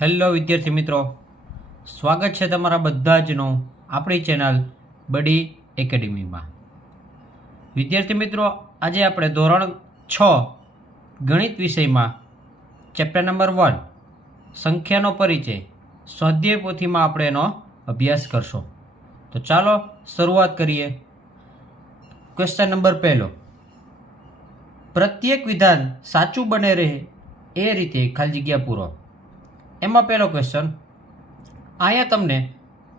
Hello વિદ્યાર્થી મિત્રો, સ્વાગત છે તમારા બધા જનો આપણી ચેનલ બડી એકેડેમીમાં. વિદ્યાર્થી મિત્રો, આજે આપણે ધોરણ છ ગણિત વિષયમાં ચેપ્ટર નંબર વન, સંખ્યાનો પરિચય સ્વાધ્યાય પોથીમાં આપણે એનો અભ્યાસ કરશો. તો ચાલો શરૂઆત કરીએ. ક્વેશ્ચન નંબર પહેલો, પ્રત્યેક વિધાન સાચું બને રહે એ રીતે ખાલી જગ્યા પૂરો. એમાં પહેલો ક્વેશ્ચન અહીંયા તમને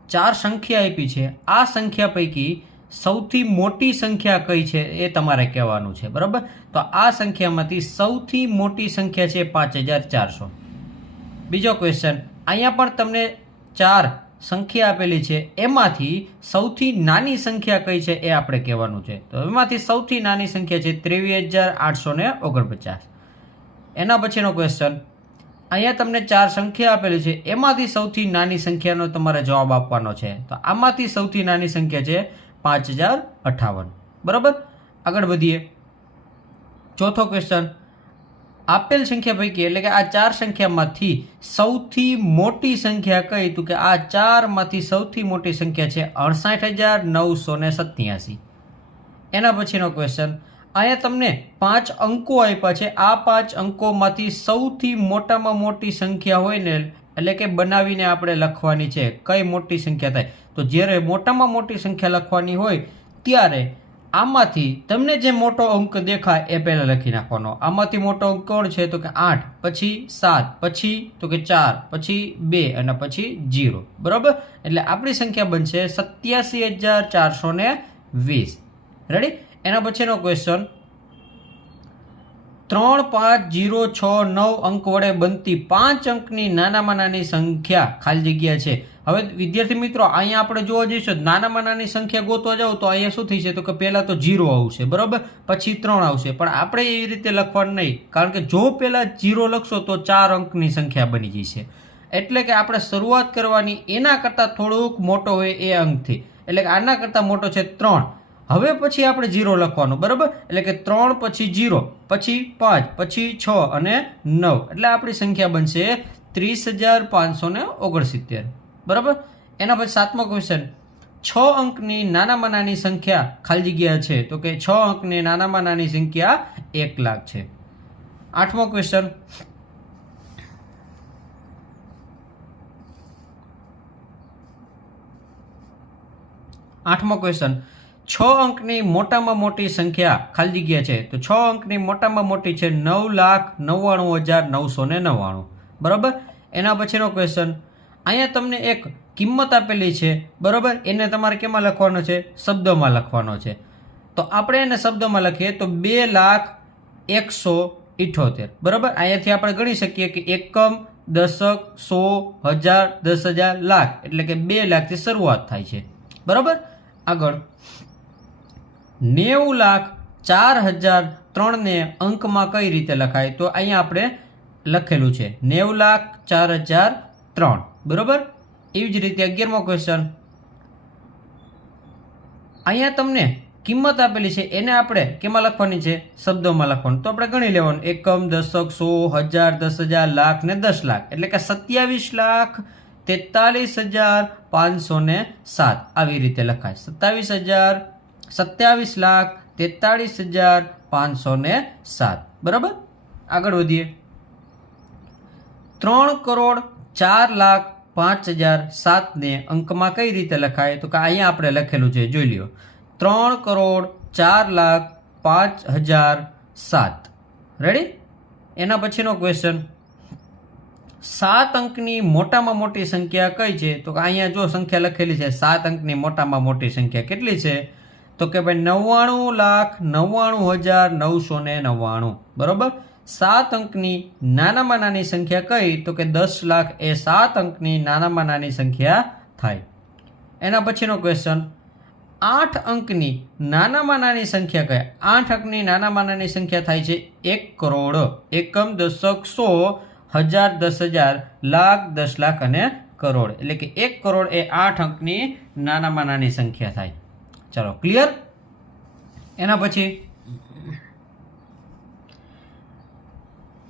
ચાર સંખ્યા આપી છે. આ સંખ્યા પૈકી સૌથી મોટી સંખ્યા કઈ છે એ તમારે કહેવાનું છે, બરાબર? તો આ સંખ્યામાંથી સૌથી મોટી સંખ્યા છે પાંચ હજાર ચારસો. બીજો ક્વેશ્ચન અહીંયા પણ તમને ચાર સંખ્યા આપેલી છે. એમાંથી સૌથી નાની સંખ્યા કઈ છે એ આપણે કહેવાનું છે. તો એમાંથી સૌથી નાની સંખ્યા છે ત્રેવીસ હજાર આઠસો ઓગણપચાસ. એના પછીનો ક્વેશ્ચન અહીંયા તમને ચાર સંખ્યા આપેલી છે. એમાંથી સૌથી નાની સંખ્યાનો તમારે જવાબ આપવાનો છે. તો આમાંથી સૌથી નાની સંખ્યા છે પાંચ હજાર અઠાવન. બરાબર? આગળ વધીએ. ચોથો ક્વેશ્ચન આપેલ સંખ્યા પૈકી, એટલે કે આ ચાર સંખ્યામાંથી સૌથી મોટી સંખ્યા કઈ? તો કે આ ચારમાંથી સૌથી મોટી સંખ્યા છે અડસાઠ હજાર નવસો ને સત્યાસી. એના પછીનો ક્વેશ્ચન અહીંયા તમને પાંચ અંકો આપ્યા છે. આ પાંચ અંકોમાંથી સૌથી મોટામાં મોટી સંખ્યા હોય ને, એટલે કે બનાવીને આપણે લખવાની છે. કઈ મોટી સંખ્યા થાય? તો જ્યારે મોટામાં મોટી સંખ્યા લખવાની હોય, ત્યારે આમાંથી તમને જે મોટો અંક દેખાય એ પહેલાં લખી નાખવાનો. આમાંથી મોટો અંક કોણ છે? તો કે આઠ, પછી સાત, પછી તો કે ચાર, પછી બે અને પછી જીરો. બરાબર? એટલે આપણી સંખ્યા બનશે સત્યાસી હજાર ચારસો ને વીસ. રેડી એના પછીનો ક્વેશ્ચન ત્રણ પાંચ જીરો છ નવ અંક વડે બનતી પાંચ અંકની નાનામાં નાની સંખ્યા ખાલી જગ્યા છે. હવે વિદ્યાર્થી મિત્રો, અહીંયા આપણે જોવા જઈશું નાનામાં નાની સંખ્યા ગોતવા જાવ તો અહીંયા શું થઈ છે તો કે પહેલાં તો જીરો આવશે, બરાબર? પછી ત્રણ આવશે. પણ આપણે એવી રીતે લખવાનું નહીં, કારણ કે જો પહેલાં જીરો લખશો તો ચાર અંકની સંખ્યા બની જશે. એટલે કે આપણે શરૂઆત કરવાની એના કરતાં થોડુંક મોટો હોય એ અંકથી. એટલે કે આના કરતાં મોટો છે ત્રણ. હવે પછી આપણે જીરો લખવાનું, બરાબર? એટલે કે ત્રણ પછી જીરો, પછી પાંચ, પછી છ અને નવ. એટલે આપણી સંખ્યા બનશે ત્રીસ હજાર પાંચસો ને ઓગણસિત્તેર. બરાબર? એના પછી સાતમો ક્વેશ્ચન છ અંકની નાનામાં નાની સંખ્યા ખાલી જગ્યા છે, તો કે છ અંકની નાનામાં નાની સંખ્યા એક લાખ છે. આઠમો ક્વેશ્ચન આઠમો ક્વેશ્ચન છ અંકની મોટામાં મોટી સંખ્યા ખાલી જગ્યા છે. તો છ અંકની મોટામાં મોટી છે નવ લાખ નવ્વાણું હજાર નવસો ને નવ્વાણું. બરાબર? એના પછીનો ક્વેશ્ચન અહીંયા તમને એક કિંમત આપેલી છે. બરાબર? એને તમારે કેમાં લખવાનો છે? શબ્દોમાં લખવાનો છે. તો આપણે એને શબ્દોમાં લખીએ તો બે લાખ એકસો ઇઠોતેર. બરાબર? અહીંયાથી આપણે ગણી શકીએ કે એકમ, દશક, સો, હજાર, દસ હજાર લાખ. એટલે કે બે લાખથી શરૂઆત થાય છે. બરાબર? આગળ. નેવું લાખ ચાર હજાર ત્રણને અંકમાં કઈ રીતે લખાય? તો અહીંયા આપણે લખેલું છે નેવું લાખ ચાર હજાર ત્રણ. બરોબર? એવી જ રીતે અગિયારમો ક્વેશ્ચન અહીંયા તમને કિંમત આપેલી છે, એને આપણે કેમાં લખવાની છે? શબ્દોમાં લખવાનું. તો આપણે ગણી લેવાનું. એકમ, દશક સો હજાર, દસ હજાર, લાખ ને દસ લાખ. એટલે કે સત્યાવીસ લાખ તેતાલીસ હજાર પાંચસો ને સાત. આવી રીતે લખાય. સત્તાવીસ હજાર સત્યાવીસ લાખ તેતાળીસ હજાર પાંચસો ને સાત. બરાબર? આગળ વધીએ. ત્રણ કરોડ ચાર લાખ પાંચ હજાર સાતને અંકમાં કઈ રીતે લખાય? તો કે અહીંયા આપણે લખેલું છે, જોઈ લ્યો. ત્રણ કરોડ ચાર લાખ પાંચ હજાર સાત. રેડી એના પછીનો ક્વેશ્ચન સાત અંકની મોટામાં મોટી સંખ્યા કઈ છે? તો કે અહીંયા જો સંખ્યા લખેલી છે, સાત અંકની મોટામાં મોટી સંખ્યા કેટલી છે? તો કે ભાઈ નવ્વાણું લાખ નવ્વાણું હજાર નવસો ને નવ્વાણું. બરોબર? સાત અંકની નાનામાં નાની સંખ્યા કઈ? તો કે દસ લાખ એ સાત અંકની નાનામાં નાની સંખ્યા થાય. એના પછીનો ક્વેશ્ચન આઠ અંકની નાનામાં નાની સંખ્યા કઈ? આઠ અંકની નાનામાં નાની સંખ્યા થાય છે એક કરોડ. એકમ દશક સો હજાર દસ હજાર લાખ દસ લાખ અને કરોડ. એટલે કે એક કરોડ એ આઠ અંકની નાનામાં નાની સંખ્યા થાય. ચાલો ક્લિયર એના પછી?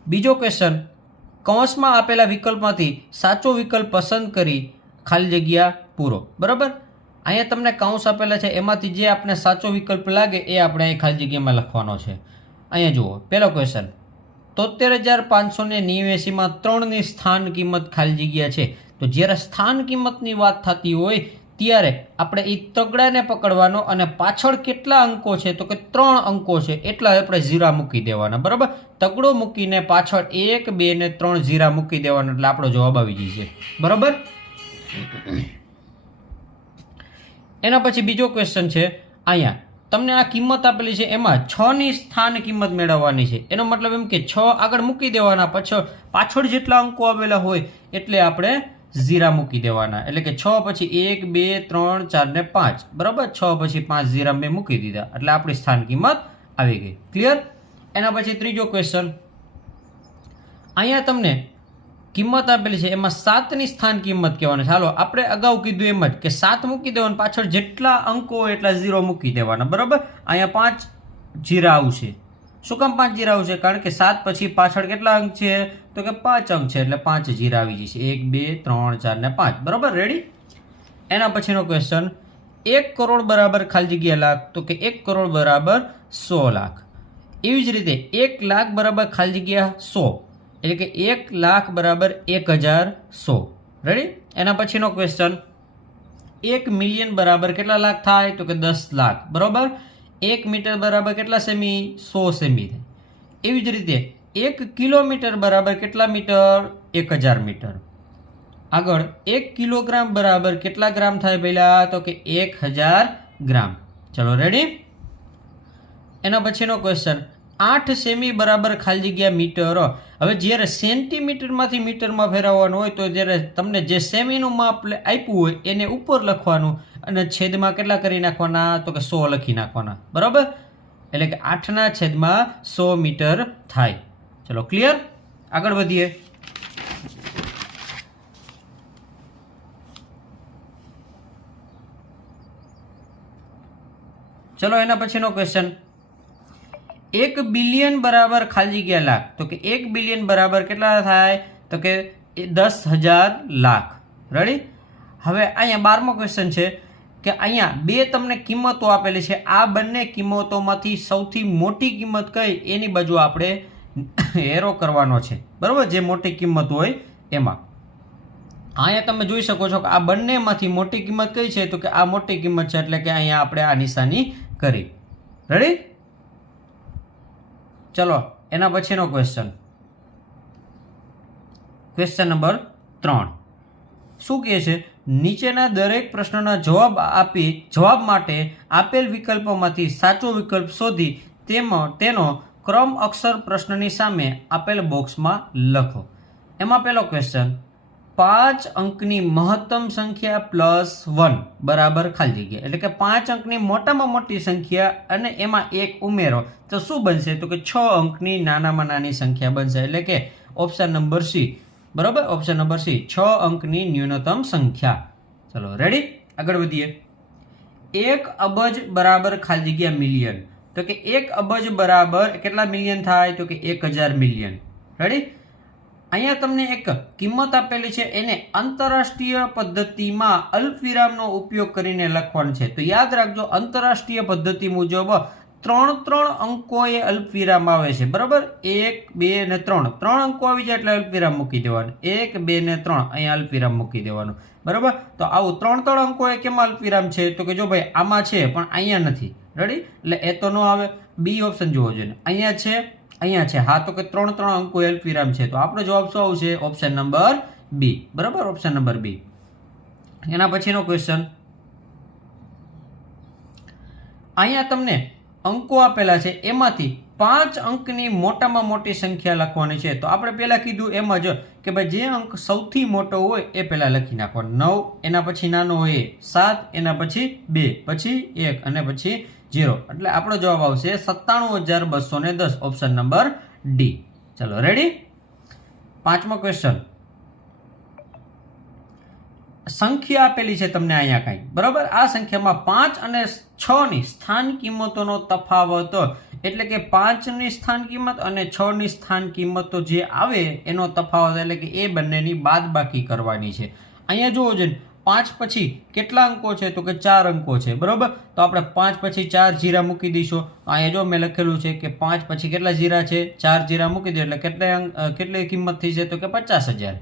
બીજો ક્વેશ્ચન કૌંસમાં આપેલા વિકલ્પમાંથી સાચો વિકલ્પ પસંદ કરી ખાલી જગ્યા પૂરો, બરાબર? અહીંયા તમને કૌંસ આપેલા છે, એમાંથી જે આપણે સાચો વિકલ્પ લાગે એ આપણે અહીં ખાલી જગ્યામાં લખવાનો છે. અહીંયા જુઓ, પહેલો ક્વેશ્ચન તોતેર હજાર પાંચસો ને નેવ્યાસીમાં ત્રણની સ્થાન કિંમત ખાલી જગ્યા છે. તો જ્યારે સ્થાન કિંમતની વાત થતી હોય ત્યારે આપણે એ તગડાને પકડવાનો અને પાછળ કેટલા અંકો છે તો કે ત્રણ અંકો છે એટલા આપણે જીરા મૂકી દેવાના, બરાબર? તગડો મૂકીને પાછળ એક, બે ને ત્રણ જીરા મૂકી દેવાના એટલે આપણો જવાબ આવી જશે, બરાબર? એના પછી બીજો ક્વેશ્ચન છે, અહીંયા, તમને આ કિંમત આપેલી છે એમાં છ ની સ્થાન કિંમત મેળવવાની છે. એનો મતલબ એમ કે છ આગળ મૂકી દેવાના પાછળ પાછળ જેટલા અંકો આવેલા હોય એટલે આપણે ઝીરા મૂકી દેવાના. એટલે કે છ પછી એક, બે, ત્રણ, ચાર ને પાંચ. બરાબર? છ પછી પાંચ ઝીરા મેં મૂકી દીધા. એટલે આપણી સ્થાન કિંમત આવી ગઈ. ક્લિયર એના પછી ત્રીજો ક્વેશ્ચન અહીંયા તમને કિંમત આપેલી છે. એમાં સાતની સ્થાન કિંમત કહેવાની ચાલો આપણે અગાઉ કીધું એમ જ કે સાત મૂકી દેવાનું, પાછળ જેટલા અંકો હોય એટલા ઝીરો મૂકી દેવાના. બરાબર? અહીંયા પાંચ જીરા આવશે. શું કામ પાંચ જીરા આવશે? કારણ કે સાત પછી પાછળ કેટલા અંક છે? તો કે પાંચ અંક છે એટલે પાંચ જીરા આવી જશે. એક, બે, ત્રણ, ચાર ને પાંચ. બરાબર? રેડી એના પછીનો ક્વેશ્ચન એક કરોડ બરાબર ખાલી જગ્યા લાખ. તો કે એક કરોડ બરાબર સો લાખ. એવી જ રીતે એક લાખ બરાબર ખાલી જગ્યા સો. એટલે કે એક લાખ બરાબર એક હજાર સો. રેડી એના પછીનો ક્વેશ્ચન એક મિલિયન બરાબર કેટલા લાખ થાય? તો કે દસ લાખ. બરાબર? એક મીટર બરાબર કેટલા સેમી? સો સેમી થાય. એવી જ રીતે એક કિલોમીટર બરાબર કેટલા મીટર? એક હજાર મીટર. આગળ, એક કિલોગ્રામ બરાબર કેટલા ગ્રામ થાય પહેલાં? તો કે એક હજાર ગ્રામ. ચલો રેડી એના પછીનો ક્વેશ્ચન આઠ સેમી બરાબર ખાલી જગ્યા મીટર. હવે જ્યારે સેન્ટીમીટરમાંથી મીટરમાં ફેરવવાનું હોય, તો જ્યારે તમને જે સેમીનું માપ આપ્યું હોય, એને ઉપર લખવાનું અને છેદમાં કેટલા કરી નાખવાના? તો કે સો લખી નાખવાના. બરાબર? એટલે કે આઠના છેદમાં સો મીટર થાય. ચલો ક્લિયર આગળ વધીએ. ચલો, એના પછીનો ક્વેશ્ચન એક બિલિયન બરાબર ખાલી જગ્યા લાખ. તો કે એક બિલિયન બરાબર કેટલા થાય? તો કે દસ હજાર લાખ. રેડી હવે અહીંયા બારમો ક્વેશ્ચન છે કે અહીંયા બે તમને કિંમતો આપેલી છે. આ બંને કિંમતોમાંથી સૌથી મોટી કિંમત કઈ? એની બાજુ આપણે એરો કરવાનો છે. બરાબર? જે મોટી કિંમત હોય એમાં. અહીંયા તમે જોઈ શકો છો કે આ બંનેમાંથી મોટી કિંમત કઈ છે? તો કે આ મોટી કિંમત છે એટલે કે અહીંયા આપણે આ નિશાની કરી. રેડી ચલો, એના પછીનો ક્વેશ્ચન ક્વેશ્ચન નંબર ત્રણ. શું કહે છે? નીચેના દરેક પ્રશ્નના જવાબ આપી, જવાબ માટે આપેલ વિકલ્પોમાંથી સાચો વિકલ્પ શોધી તેમાં, તેનો ક્રમ અક્ષર પ્રશ્નની સામે આપેલ બોક્સમાં લખો. એમાં પહેલો ક્વેશ્ચન પાંચ અંકની મહત્તમ સંખ્યા પ્લસ વન બરાબર ખાલી જગ્યા. એટલે કે પાંચ અંકની મોટામાં મોટી સંખ્યા અને એમાં એક ઉમેરો. તો શું બનશે? તો કે છ અંકની નાનામાં નાની સંખ્યા બનશે. એટલે કે ઓપ્શન નંબર સી બરાબર? ઓપ્શન નંબર સી છ અંકની ન્યૂનતમ સંખ્યા. ચલો રેડી આગળ વધીએ. એક અબજ બરાબર ખાલી જગ્યા મિલિયન તો કે એક અબજ બરાબર કેટલા મિલિયન થાય? તો કે એક હજાર મિલિયન રેડી અહીંયા તમને એક કિંમત આપેલી છે. એને આંતરરાષ્ટ્રીય પદ્ધતિમાં અલ્પવિરામનો ઉપયોગ કરીને લખવાનું છે. તો યાદ રાખજો, આંતરરાષ્ટ્રીય પદ્ધતિ મુજબ ત્રણ ત્રણ અંકોએ અલ્પવિરામ આવે છે. બરાબર? એક, બે ને ત્રણ. ત્રણ અંકો આવી જાય એટલે અલ્પવિરામ મૂકી દેવાનું. એક, બે ને ત્રણ. અહીંયા અલ્પવિરામ મૂકી દેવાનું. બરાબર? તો આવું ત્રણ ત્રણ અંકોએ કેમાં અલ્પવિરામ છે? તો કે જો ભાઈ આમાં છે, પણ અહીંયા નથી. રેડી એટલે એ તો ન આવે. બી ઓપ્શન જોવો જોઈએ. અહીંયા છે અહીંયા છે. હા, તો કે ત્રણ ત્રણ અંકો અલ્પવિરામ છે. તો આપણો જવાબ શું આવશે? ઓપ્શન નંબર બી બરાબર? ઓપ્શન નંબર બી એના પછીનો ક્વેશ્ચન અહીંયા તમને અંકો આપેલા છે. એમાંથી પાંચ અંકની મોટામાં મોટી સંખ્યા લખવાની છે. તો આપણે પહેલાં કીધું એમ જ કે ભાઈ જે અંક સૌથી મોટો હોય એ પહેલાં લખી નાખવાનો. નવ, એના પછી નાનો હોય સાત, એના પછી બે. પછી એક અને પછી ઝીરો એટલે આપણો જવાબ આવશે સત્તાણું હજાર બસો ને દસ ઓપ્શન નંબર ડી ચલો રેડી પાંચમો ક્વેશ્ચન સંખ્યા આપેલી છે તમને અહીંયા કાંઈ. બરાબર? આ સંખ્યામાં પાંચ અને છ ની સ્થાન કિંમતોનો તફાવત. એટલે કે પાંચની સ્થાન કિંમત અને છની સ્થાન કિંમતો જે આવે એનો તફાવત એટલે કે એ બંનેની બાદબાકી કરવાની છે. અહીંયા જોવો ને, પાંચ પછી કેટલા અંકો છે? તો કે ચાર અંકો છે, બરાબર? તો આપણે પાંચ પછી ચાર જીરા મૂકી દઈશું. અહીંયા જો મેં લખેલું છે કે પાંચ પછી કેટલા જીરા છે? ચાર જીરા મૂકી દો એટલે કેટલા કેટલી કિંમત થઈ છે તો કે પચાસ હજાર.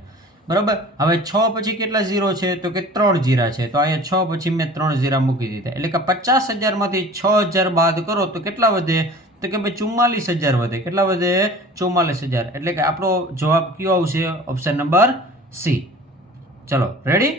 બરાબર? હવે છ પછી કેટલા ઝીરો છે? તો કે ત્રણ જીરા છે. તો અહીંયા છ પછી મેં ત્રણ જીરા મૂકી દીધા. એટલે કે પચાસ હજારમાંથી છ હજાર બાદ કરો તો કેટલા વધે? તો કે ભાઈ ચુમ્માલીસ હજાર વધે. કેટલા વધે? ચુમ્માલીસ હજાર. એટલે કે આપણો જવાબ કયો આવશે? Option number C. ચલો, રેડી?